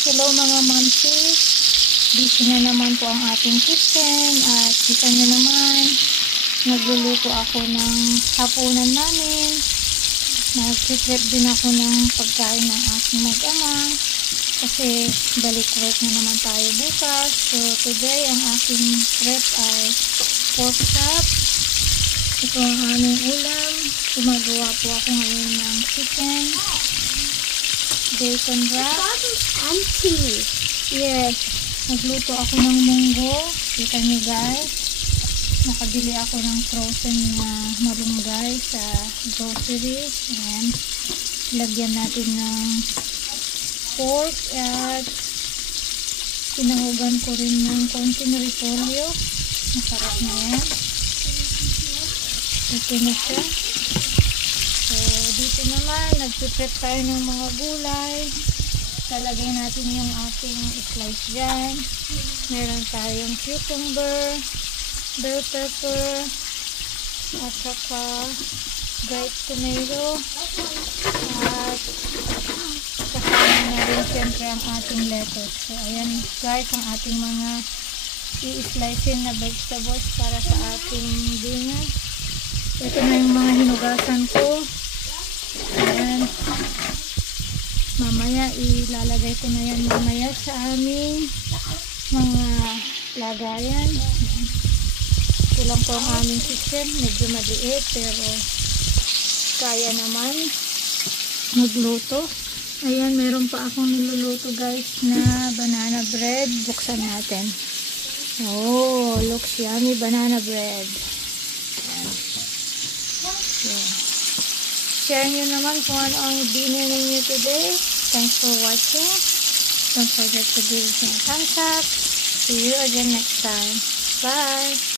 Hello mga mamsis, busy na naman po ang ating kitchen at kita nyo naman, nagluluto ako ng hapunan namin. Nag-prep din ako ng pagkain ng aking mag-ama kasi balik work na naman tayo bukas. So today ang aking prep ay pork chop. Ito ang aming ulam. Gumagawa po ako ngayon ng chicken bacon wrap. Auntie. Yes, nagluto ako ng munggo. Kita nyo guys, nakabili ako ng frozen na malunggay sa grocery. Ayan, lagyan natin ng pork at pinahugan ko rin ng konting repolyo. Masarap na yan. Ito na siya. So dito naman nagpiprep tayo ng mga gulay. Lalagay natin yung ating slice dyan. Meron tayong cucumber, bell pepper, at saka dried tomato, at kasama na rin siyempre ang ating lettuce. So ayan guys ang ating mga i-slicein na vegetables para sa ating dinner. Ito na yung mga hinugasan ko. Ayan. Mamaya ilalagay ko na yan mamaya sa aming mga lagayan. Ito lang po ang aming kitchen. Medyo maliit pero kaya naman magluto. Ayan, meron pa akong niluluto guys na banana bread. Buksan natin. Oh, looks yummy banana bread. Ayan. So, share nyo naman kung ano ang dinner ninyo today. Thanks for watching. Don't forget to give us a thumbs up. See you again next time. Bye!